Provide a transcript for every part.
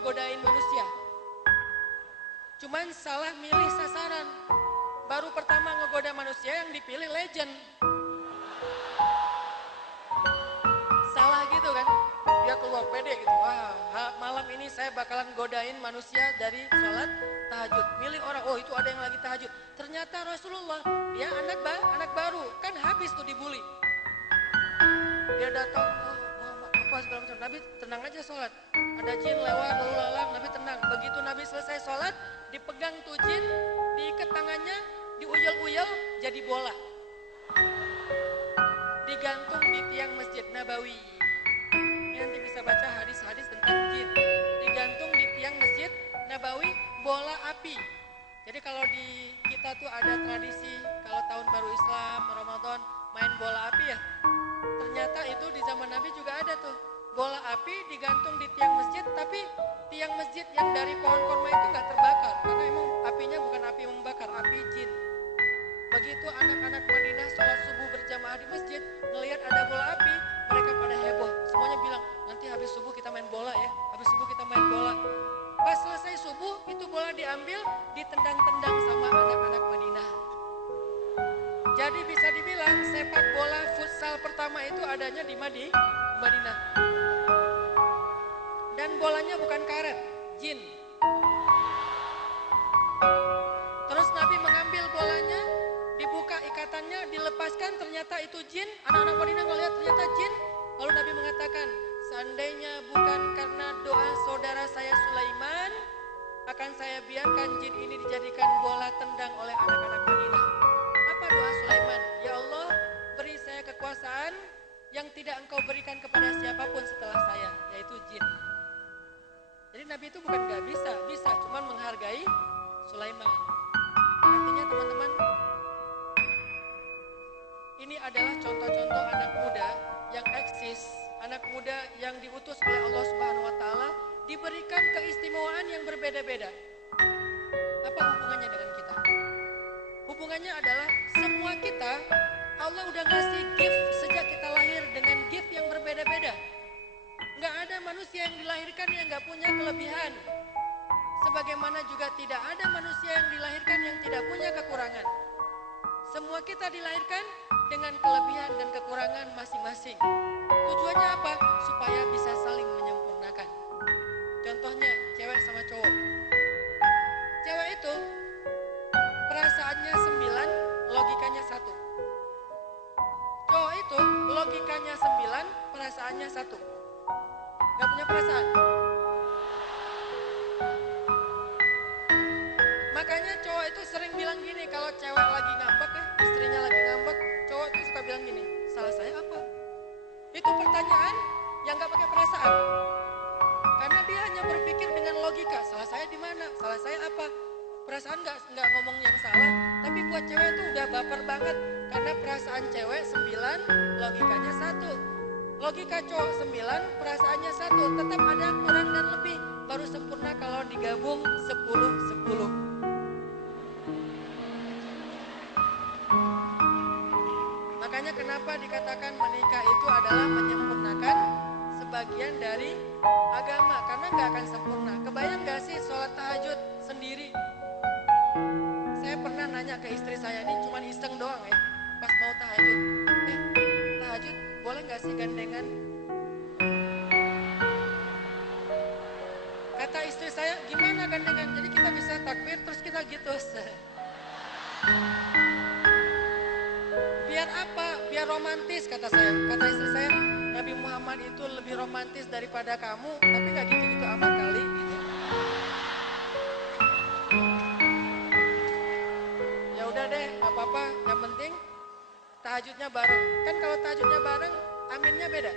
ngegodain manusia. Cuman salah milih sasaran. Baru pertama ngegoda manusia yang dipilih legend. Salah gitu kan. Dia keluar pede gitu. Wah, malam ini saya bakalan godain manusia dari sholat tahajud. Milih orang, oh itu ada yang lagi tahajud. Ternyata Rasulullah, dia anak baru. Kan habis tuh dibully. Dia datang, oh Muhammad, apa segala macam. Nabi tenang aja sholat. Ada jin lewat lalu lalang, Nabi tenang. Begitu Nabi selesai sholat, dipegang tuh jin, diikat tangannya, diuyel-uyel jadi bola. Digantung di tiang Masjid Nabawi. Ini nanti bisa baca hadis-hadis tentang jin. Digantung di tiang Masjid Nabawi, bola api. Jadi kalau di kita tuh ada tradisi kalau tahun baru Islam, Ramadan, main bola api ya. Ternyata itu di zaman Nabi juga ada tuh. Bola api digantung di tiang masjid, tapi tiang masjid yang dari pohon korma itu gak terbakar. Karena emang apinya bukan api membakar, api jin. Begitu anak-anak Madinah sholat subuh berjamaah di masjid, ngelihat ada bola api, mereka pada heboh. Semuanya bilang, nanti habis subuh kita main bola ya, habis subuh kita main bola. Pas selesai subuh, itu bola diambil, ditendang-tendang sama anak-anak Madinah. Jadi bisa dibilang sepak bola futsal pertama itu adanya di Madinah. Dan bolanya bukan karet, jin. Terus Nabi mengambil bolanya, dibuka ikatannya, dilepaskan, ternyata itu jin. Anak-anak Madinah ngelihat ternyata jin. Lalu Nabi mengatakan, seandainya bukan karena doa saudara saya Sulaiman, akan saya biarkan jin ini dijadikan bola tendang oleh anak-anak Madinah. Apa doa Sulaiman? Ya Allah, beri saya kekuasaan yang tidak engkau berikan kepada siapapun setelah saya, yaitu jin. Jadi Nabi itu bukan gak bisa, cuman menghargai Sulaiman. Artinya teman-teman, ini adalah contoh-contoh anak muda yang eksis, anak muda yang diutus oleh Allah Subhanahu wa taala, diberikan keistimewaan yang berbeda-beda. Apa hubungannya dengan kita? Hubungannya adalah semua kita, Allah udah ngasih gift sejak kita lahir dengan gift yang berbeda-beda. Nggak ada manusia yang dilahirkan yang nggak punya kelebihan. Sebagaimana juga tidak ada manusia yang dilahirkan yang tidak punya kekurangan. Semua kita dilahirkan dengan kelebihan dan kekurangan masing-masing. Tujuannya apa? Supaya bisa saling menyempurnakan. Contohnya cewek sama cowok. Cewek itu perasaannya 9, logikanya 1. Cowok itu logikanya 9, perasaannya 1. Gak punya perasaan. Makanya cowok itu sering bilang gini, kalau cewek lagi ngambek ya, istrinya lagi ngambek, cowok itu suka bilang gini, salah saya apa? Itu pertanyaan yang gak pakai perasaan. Karena dia hanya berpikir dengan logika, salah saya di mana? Salah saya apa? Perasaan nggak ngomong yang salah, tapi buat cewek itu udah baper banget karena perasaan cewek 9, logikanya 1. Logika cowok 9, perasaannya 1. Tetap ada kurang dan lebih, baru sempurna kalau digabung 10-10. Makanya kenapa dikatakan menikah itu adalah menyempurnakan sebagian dari agama, karena nggak akan sempurna. Kebayang nggak sih sholat tahajud sendiri? Saya pernah nanya ke istri saya, ini cuma iseng doang ya, pas mau tahajud. Tahajud boleh nggak sih gandengan? Kata istri saya, gimana gandengan? Jadi kita bisa takbir terus kita gitu. Biar apa? Biar romantis kata saya. Kata istri saya, Nabi Muhammad itu lebih romantis daripada kamu, tapi gak gitu-gitu amat kali gitu. Ya udah deh, gak apa-apa. Yang penting tahajudnya bareng. Kan kalau tahajudnya bareng, aminnya beda.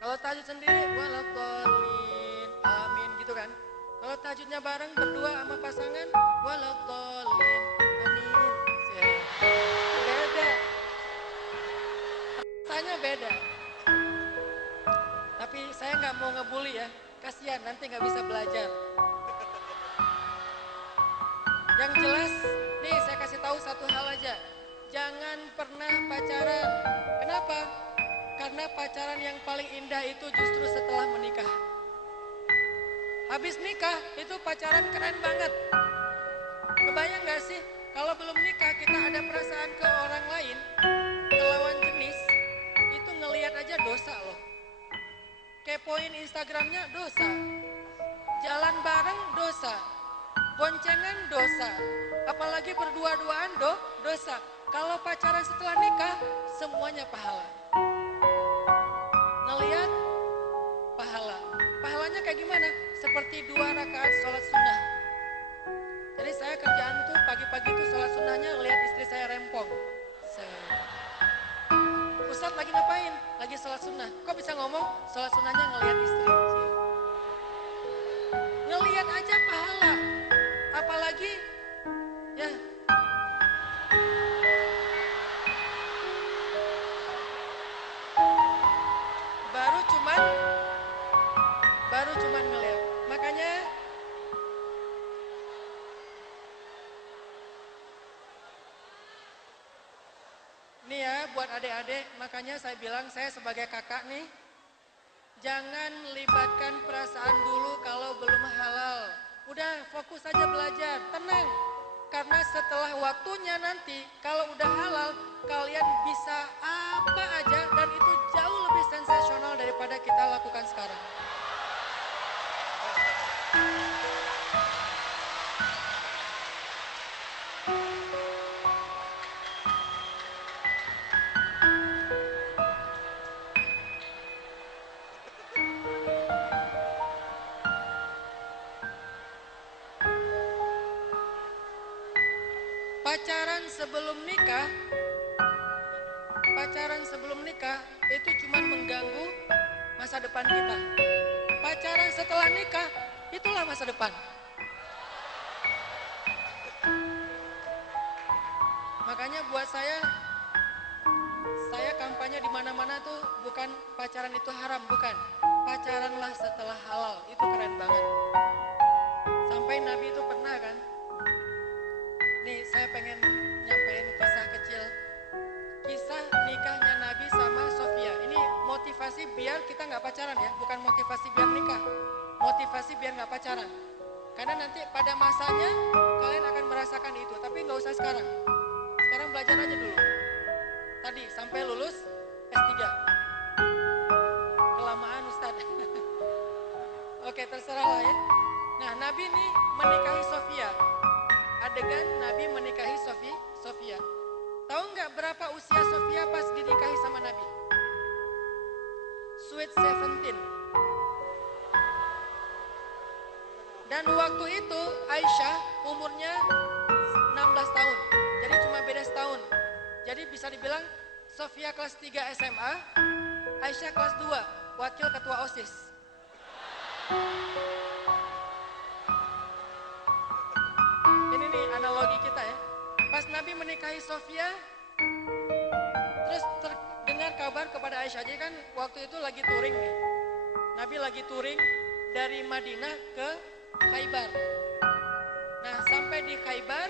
Kalau tahajud sendiri, waladhdallin, amin gitu kan. Kalau tahajudnya bareng berdua sama pasangan, waladhdallin, amin. Beda. Rasanya beda. Tapi saya nggak mau ngebully ya, kasihan nanti nggak bisa belajar. Yang jelas, nih saya kasih tahu satu hal aja, jangan pernah pacaran. Kenapa? Karena pacaran yang paling indah itu justru setelah menikah. Habis nikah itu pacaran keren banget. Kebayang gak sih kalau belum nikah kita ada perasaan ke orang lain, ke lawan jenis, itu ngelihat aja dosa loh. Kepoin Instagramnya dosa, jalan bareng dosa, boncengan dosa, apalagi berdua-duaan dosa. Kalau pacaran setelah nikah semuanya pahala. Ngelihat pahala. Pahalanya kayak gimana? Seperti 2 rakaat sholat sunnah. Jadi saya kerjaan tuh pagi-pagi tuh sholat sunnahnya lihat istri saya rempong. Ustadz lagi ngapain? Lagi sholat sunnah. Kok bisa ngomong? Sholat sunnahnya ngelihat istri. Ngelihat aja pahala. Apalagi ya baru cuman ngelihat. Makanya nih ya buat adik-adik, makanya saya bilang saya sebagai kakak nih, jangan libatkan perasaan dulu kalau belum halal. Udah fokus aja belajar, tenang. Karena setelah waktunya nanti kalau udah halal, kalian bisa apa aja dan itu jauh lebih sensasional daripada kita lakukan sekarang. Pacaran sebelum nikah itu cuma mengganggu masa depan kita. Pacaran setelah nikah itulah masa depan. Makanya buat saya kampanye di mana-mana tuh bukan pacaran itu haram, bukan. Pacaranlah setelah halal, itu keren banget. Sampai Nabi itu pernah kan. Nih saya pengen nyampein kisah kecil. Kisah nikahnya Nabi sama Sofia. Ini motivasi biar kita nggak pacaran ya, bukan motivasi biar nikah. Motivasi biar nggak pacaran. Karena nanti pada masanya kalian akan merasakan itu, tapi nggak usah sekarang. Sekarang belajar aja dulu. Tadi sampai lulus S3. Kelamaan Ustadz. Oke, terserah lah ya. Nah, Nabi ini menikahi Sofia. Adegan Nabi menikahi Sofia. Tahu nggak berapa usia Sofia pas dinikahi sama Nabi? Sweet 17. Dan waktu itu Aisyah umurnya 16 tahun. Jadi cuma beda setahun. Jadi bisa dibilang Sofia kelas 3 SMA, Aisyah kelas 2, wakil ketua OSIS. Ini nih analogi kita ya. Pas Nabi menikahi Sofia, terus terdengar kabar kepada Aisyah. Jadi kan waktu itu lagi touring nih. Nabi lagi touring dari Madinah ke Khaybar. Nah sampai di Khaybar,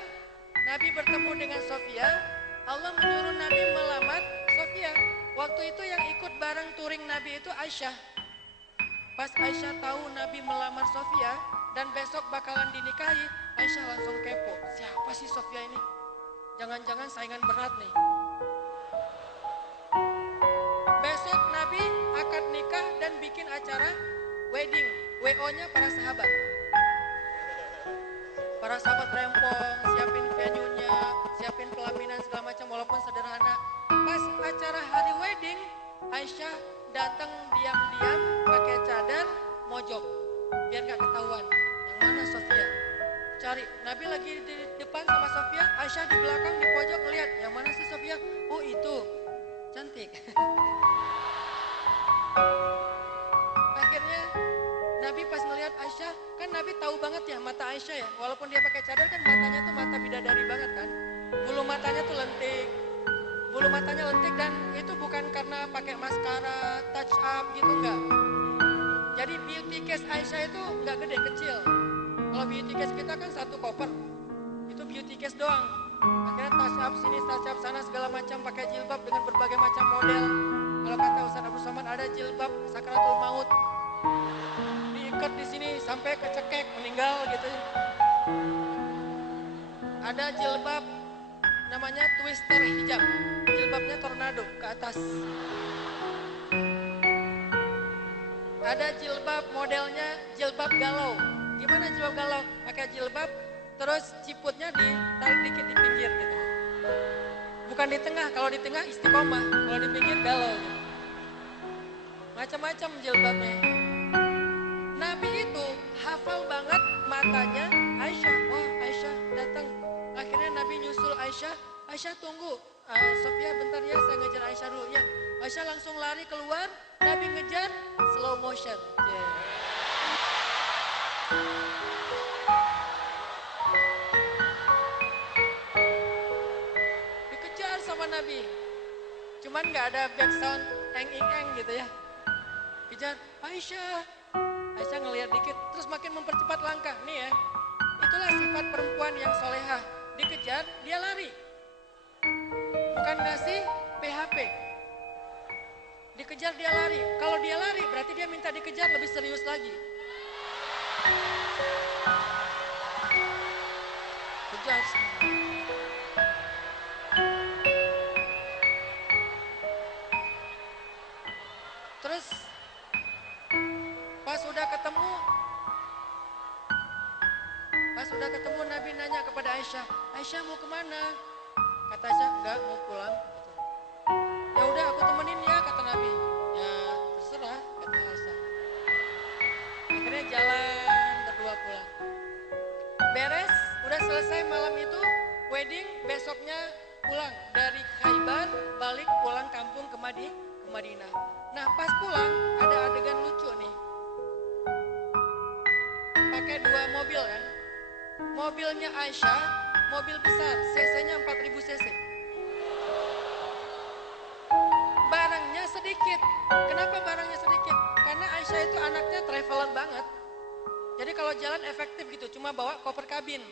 Nabi bertemu dengan Sofia. Allah menyuruh Nabi melamar Sofia. Waktu itu yang ikut bareng touring Nabi itu Aisyah. Pas Aisyah tahu Nabi melamar Sofia dan besok bakalan dinikahi, Aisyah langsung kepo. Siapa sih Sofia ini? Jangan-jangan saingan berat nih. Besok Nabi akad nikah dan bikin acara wedding. WO-nya para sahabat. Para sahabat rempong, siapin venue-nya, siapin pelaminan segala macam walaupun sederhana. Pas acara hari wedding, Aisyah datang diam-diam pakai cadar mojok biar gak ketahuan. Yang mana Sofia? Cari. Nabi lagi di depan sama Sofia, Aisyah di belakang di pojok ngeliat. Yang mana sih Sofia? Oh itu, cantik. Akhirnya Nabi pas ngeliat Aisyah, kan Nabi tahu banget ya mata Aisyah ya. Walaupun dia pakai cadar kan matanya tuh mata bidadari banget kan. Bulu matanya tuh lentik. Bulu matanya lentik dan itu bukan karena pakai maskara, touch up gitu enggak. Jadi beauty case Aisyah itu enggak gede, kecil. Kalau beauty case kita kan satu koper. Itu beauty case doang. Akhirnya touch up sini, touch up sana segala macam, pakai jilbab dengan berbagai macam model. Kalau kata Ustaz Abdul Somad ada jilbab Sakratul Maut. diikat di sini sampai kecekek meninggal gitu. Ada jilbab namanya twister hijab, jilbabnya tornado ke atas. Ada jilbab modelnya jilbab galau. Gimana jilbab galau? Pakai jilbab terus ciputnya ditarik dikit di pinggir gitu. Bukan di tengah, kalau di tengah istiqomah, kalau di pinggir galau gitu. Macam-macam jilbabnya. Nabi itu hafal banget matanya Aisyah. Wah, Aisyah datang. Akhirnya Nabi nyusul Aisyah. Aisyah tunggu. Sofia bentar ya, saya ngejar Aisyah dulu ya. Aisyah langsung lari keluar. Nabi ngejar slow motion. Yeah. Dikejar sama Nabi. Cuman nggak ada background eng-eng gitu ya. Kejar Aisyah. Aisyah ngelihat dikit, terus makin mempercepat langkah. Nih ya, itulah sifat perempuan yang solehah. Dikejar, dia lari. Bukan ngasih PHP. Dikejar dia lari. Kalau dia lari, berarti dia minta dikejar lebih serius lagi. Kejar. Terus pas udah ketemu Nabi nanya kepada Aisyah, Aisyah mau kemana? Kata Aisyah, enggak mau pulang. Ya udah aku temenin ya, kata Nabi. Ya terserah, kata Aisyah. Akhirnya jalan berdua pulang. Beres, udah selesai malam itu, wedding, besoknya pulang dari Khaybar, balik pulang kampung ke Madinah. Nah pas pulang ada adegan lucu nih. Pakai 2 mobil kan. Mobilnya Aisyah, mobil besar, cc-nya 4000 cc. Barangnya sedikit. Kenapa barangnya sedikit? Karena Aisyah itu anaknya traveler banget. Jadi kalau jalan efektif gitu, cuma bawa koper kabin.